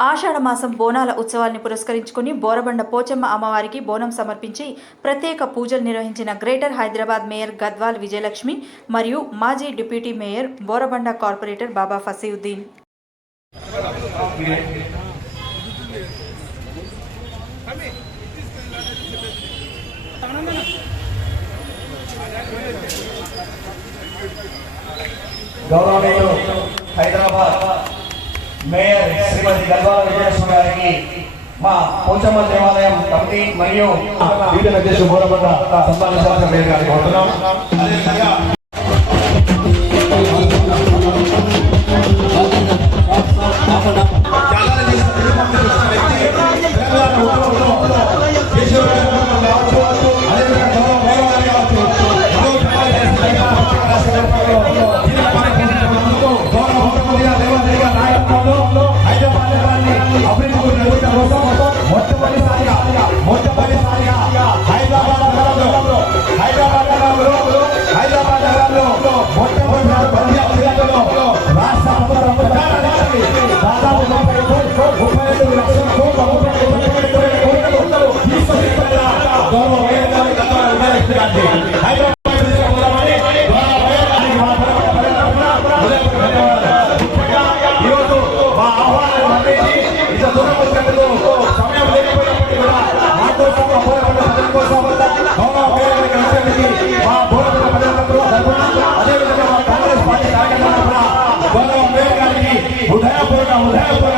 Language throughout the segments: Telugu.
ఆషాఢమాసం బోనాల ఉత్సవాన్ని పురస్కరించుకుని బోరబండ పోచమ్మ అమ్మవారికి బోనం సమర్పించి ప్రత్యేక పూజలు నిర్వహించిన గ్రేటర్ హైదరాబాద్ మేయర్ గద్వాల్ విజయలక్ష్మి మరియు మాజీ డిప్యూటీ మేయర్ బోరబండ కార్పొరేటర్ బాబా ఫసీయుద్దీన్. గౌరవనీయులు హైదరాబాద్ మేయర్ శ్రీమతి గద్వాల విజయలక్ష్మి గారికి మా పోచమ్మ దేవాలయం కమిటీ మరియు డివిజన్ అధ్యక్షుడు బోరబండ సన్మానించాల్సిన మేయర్ గారికి కోరుతున్నాం.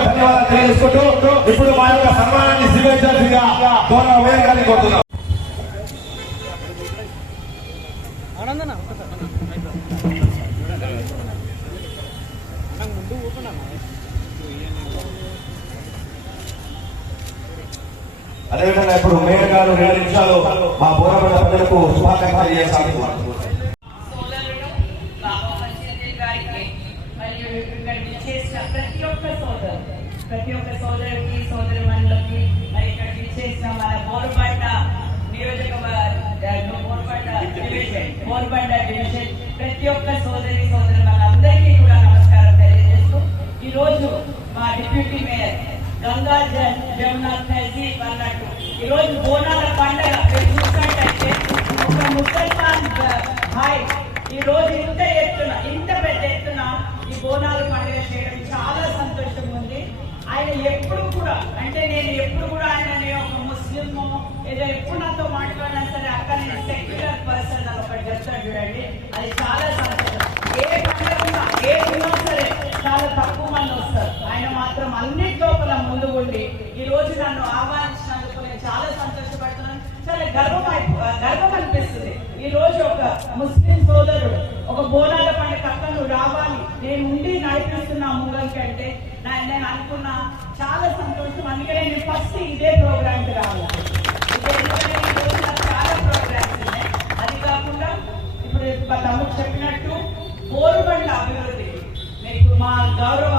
ధన్యవాదాలు తెలియజేసుకుంటూ ఇప్పుడు మా యొక్క సన్మానాన్ని స్వీకరించాల్సిందిగా గౌరవ మేయర్ గారిని కోరుతున్నాం. అదేవిధంగా ఇప్పుడు మేయర్ గారు 2 నిమిషాలు మా బోరబండ ప్రజలకు శుభాకాంక్షలు చేస్తారు. ప్రతి ఒక్క సోదరుడికి సోదరిమణులకి మరి ఇక్కడ చేసిన మన బోరబండ డివిజన్ ప్రతి ఒక్క సోదరులందరికీ కూడా నమస్కారం తెలియజేస్తూ ఈరోజు మా డిప్యూటీ మేయర్ గంగా జమునాథ్ తహసీల్ అన్నట్టు ఈరోజు బోనాల పండుగ చూసినట్టయితే ఒక ముసల్మాన్ భాయ్ ఈరోజు ఇంత పెద్ద ఎత్తున ఈ బోనాల పండుగ చేయడం చాలా సంతోషంగా ఉంది. ఆయన ఎప్పుడు కూడా అంటే నేను ఎప్పుడు కూడా ఆయన ఒక ముస్లిం ఏదో ఎప్పుడు నాతో మాట్లాడినా సరే అక్క నేను సెక్యులర్ పర్సన్ అని ఒకటి చెప్తాడు చూడండి, అది చాలా సంతోషం. ఏ పండుగ ఉన్నా సరే చాలా తక్కువ మంది వస్తారు, ఆయన మాత్రం అన్నిటి లోపల ముందు ఉండి ఈ రోజు నన్ను ఆహ్వానించినందుకు నేను చాలా సంతోషపడుతున్నాను. చాలా గర్వం అనిపిస్తుంది. ఈ రోజు ఒక ముస్లిం సోదరుడు ఒక బోనాల పండుగ అక్కను రావాలి నేను ఉండి నడిపిస్తున్నా ముంగల్కి అంటే నేను అనుకున్నా చాలా సంతోషం. అందుకే నేను ఫస్ట్ ఇదే ప్రోగ్రామ్కి రావాలి. చాలా ప్రోగ్రామ్స్ ఉన్నాయి. అది కాకుండా ఇప్పుడు తమకు చెప్పినట్టు బోరబండ అభివృద్ధికి మీకు మా గౌరవ